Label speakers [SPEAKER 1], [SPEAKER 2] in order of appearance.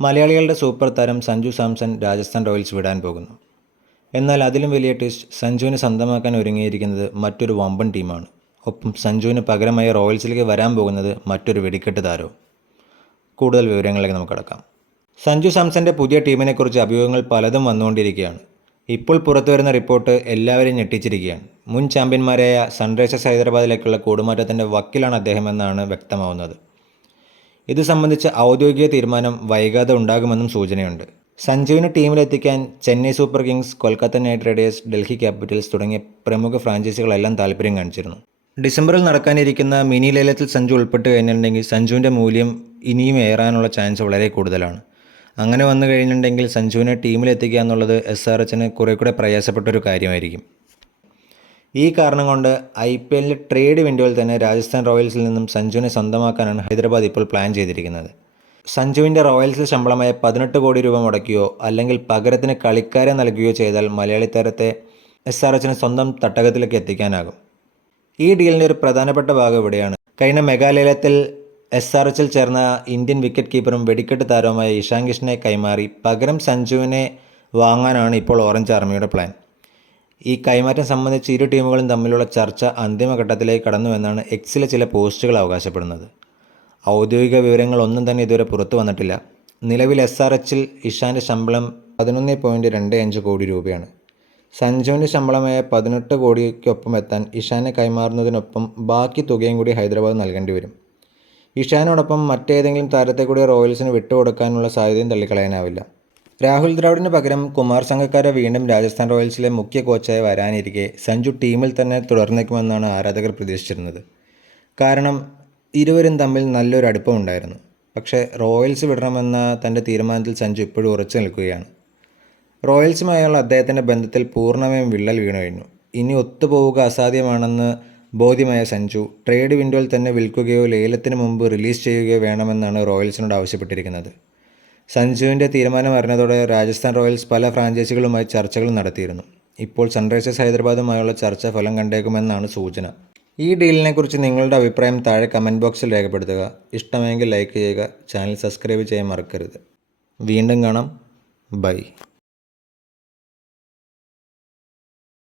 [SPEAKER 1] മലയാളികളുടെ സൂപ്പർ താരം സഞ്ജു സാംസൺ രാജസ്ഥാൻ റോയൽസ് വിടാൻ പോകുന്നു. എന്നാൽ അതിലും വലിയ ട്വിസ്റ്റ് സഞ്ജുവിന് സ്വന്തമാക്കാൻ ഒരുങ്ങിയിരിക്കുന്നത് മറ്റൊരു വമ്പൻ ടീമാണ് ഒപ്പം സഞ്ജുവിന് പകരമായി റോയൽസിലേക്ക് വരാൻ പോകുന്നത് മറ്റൊരു വെടിക്കെട്ട് താരവും. കൂടുതൽ വിവരങ്ങളിലേക്ക് നമുക്ക് കടക്കാം. സഞ്ജു സാംസന്റെ പുതിയ ടീമിനെക്കുറിച്ച് അഭിയോഗങ്ങൾ പലതും വന്നുകൊണ്ടിരിക്കുകയാണ്. ഇപ്പോൾ പുറത്തുവരുന്ന റിപ്പോർട്ട് എല്ലാവരെയും ഞെട്ടിച്ചിരിക്കുകയാണ്. മുൻ ചാമ്പ്യന്മാരായ സൺറൈസേഴ്സ് ഹൈദരാബാദിലേക്കുള്ള കൂടുമാറ്റത്തിന്റെ വക്കിലാണ് അദ്ദേഹം എന്നാണ് വ്യക്തമാവുന്നത്. ഇത് സംബന്ധിച്ച ഔദ്യോഗിക തീരുമാനം വൈകാതെ ഉണ്ടാകുമെന്നും സൂചനയുണ്ട്. സഞ്ജുവിനെ ടീമിലെത്തിക്കാൻ Chennai super kings Kolkata knight riders Delhi capitals തുടങ്ങിയ പ്രമുഖ ഫ്രാഞ്ചൈസികളെല്ലാം താല്പര്യം കാണിച്ചിരുന്നു. ഡിസംബറിൽ നടക്കാനിരിക്കുന്ന മിനി ലേലത്തിൽ സഞ്ജു ഉൾപ്പെട്ട് കഴിഞ്ഞിട്ടുണ്ടെങ്കിൽ സഞ്ജുവിന്റെ മൂല്യം ഇനിയും ഏറാനുള്ള ചാൻസ് വളരെ കൂടുതലാണ്. അങ്ങനെ വന്നു കഴിഞ്ഞിട്ടുണ്ടെങ്കിൽ സഞ്ജുവിനെ ടീമിലെത്തിക്കുക എന്നുള്ളത് എസ് ആർ എച്ചിന് കുറെ കൂടെ പ്രയാസപ്പെട്ടൊരു കാര്യമായിരിക്കും. ഈ കാരണം കൊണ്ട് ഐ പി എല്ലിൽ ട്രേഡ് വിൻഡോയിൽ തന്നെ രാജസ്ഥാൻ റോയൽസിൽ നിന്നും സഞ്ജുവിനെ സ്വന്തമാക്കാനാണ് ഹൈദരാബാദ് ഇപ്പോൾ പ്ലാൻ ചെയ്തിരിക്കുന്നത്. സഞ്ജുവിന്റെ റോയൽസിൽ ശമ്പളമായ പതിനെട്ട് കോടി രൂപ മുടക്കുകയോ അല്ലെങ്കിൽ പകരത്തിന് കളിക്കാരെ നൽകുകയോ ചെയ്താൽ മലയാളി താരത്തെ എസ് ആർ എച്ചിന് സ്വന്തം തട്ടകത്തിലേക്ക് എത്തിക്കാനാകും. ഈ ഡീലിന്റെ ഒരു പ്രധാനപ്പെട്ട ഭാഗം ഇവിടെയാണ്. കഴിഞ്ഞ മേഘാലയത്തിൽ എസ് ആർ എച്ചിൽ ചേർന്ന ഇന്ത്യൻ വിക്കറ്റ് കീപ്പറും വെടിക്കെട്ട് താരവുമായ ഇഷാൻ കിഷനെ കൈമാറി പകരം സഞ്ജുവിനെ വാങ്ങാനാണ് ഇപ്പോൾ ഓറഞ്ച് ആർമിയുടെ പ്ലാൻ. ഈ കൈമാറ്റം സംബന്ധിച്ച് ഇരു ടീമുകളും തമ്മിലുള്ള ചർച്ച അന്തിമഘട്ടത്തിലേക്ക് കടന്നുവെന്നാണ് എക്സിലെ ചില പോസ്റ്റുകൾ അവകാശപ്പെടുന്നത്. ഔദ്യോഗിക വിവരങ്ങൾ ഒന്നും തന്നെ ഇതുവരെ പുറത്തു വന്നിട്ടില്ല. നിലവിൽ എസ് ആർ എച്ചിൽ ഇഷാന്റെ ശമ്പളം പതിനൊന്ന് പോയിന്റ് രണ്ട് അഞ്ച് കോടി രൂപയാണ്. സഞ്ജുവിന്റെ ശമ്പളമായ പതിനെട്ട് കോടിക്കൊപ്പം എത്താൻ ഇഷാനെ കൈമാറുന്നതിനൊപ്പം ബാക്കി തുകയും കൂടി ഹൈദരാബാദ് നൽകേണ്ടി വരും. ഇഷാനോടൊപ്പം മറ്റേതെങ്കിലും താരത്തെ കൂടി റോയൽസിന് വിട്ടുകൊടുക്കാനുള്ള സാധ്യതയും തള്ളിക്കളയാനാവില്ല. രാഹുൽ ദ്രാവിഡിന് പകരം കുമാർ സംഘക്കാരെ വീണ്ടും രാജസ്ഥാൻ റോയൽസിലെ മുഖ്യ കോച്ചായി വരാനിരിക്കെ സഞ്ജു ടീമിൽ തന്നെ തുടർന്നേക്കുമെന്നാണ് ആരാധകർ പ്രതീക്ഷിച്ചിരുന്നത്. കാരണം ഇരുവരും തമ്മിൽ നല്ലൊരു അടുപ്പമുണ്ടായിരുന്നു പക്ഷേ റോയൽസ് വിടണമെന്ന തന്റെ തീരുമാനത്തിൽ സഞ്ജു ഇപ്പോഴും ഉറച്ചു നിൽക്കുകയാണ്. റോയൽസുമായുള്ള അദ്ദേഹത്തിന്റെ ബന്ധത്തിൽ പൂർണമായും വിള്ളൽ വീണു കഴിഞ്ഞു ഇനി ഒത്തുപോവുക അസാധ്യമാണെന്ന് ബോധ്യമായ സഞ്ജു ട്രേഡ് വിൻഡോയിൽ തന്നെ വിൽക്കുകയോ ലേലത്തിന് മുമ്പ് റിലീസ് ചെയ്യുകയോ വേണമെന്നാണ് റോയൽസിനോട് ആവശ്യപ്പെട്ടിരിക്കുന്നത്. സഞ്ജുവിന്റെ തീരുമാനം അറിഞ്ഞതോടെ രാജസ്ഥാൻ റോയൽസ് പല ഫ്രാഞ്ചൈസികളുമായി ചർച്ചകൾ നടത്തിയിരുന്നു. ഇപ്പോൾ സൺറൈസേഴ്സ് ഹൈദരാബാദുമായുള്ള ചർച്ച ഫലം കണ്ടേക്കുമെന്നാണ് സൂചന. ഈ ഡീലിനെക്കുറിച്ച് നിങ്ങളുടെ അഭിപ്രായം താഴെ കമന്റ് ബോക്സിൽ രേഖപ്പെടുത്തുക. ഇഷ്ടമെങ്കിൽ ലൈക്ക് ചെയ്യുക. ചാനൽ സബ്സ്ക്രൈബ് ചെയ്യാൻ മറക്കരുത്. വീണ്ടും കാണാം. ബൈ.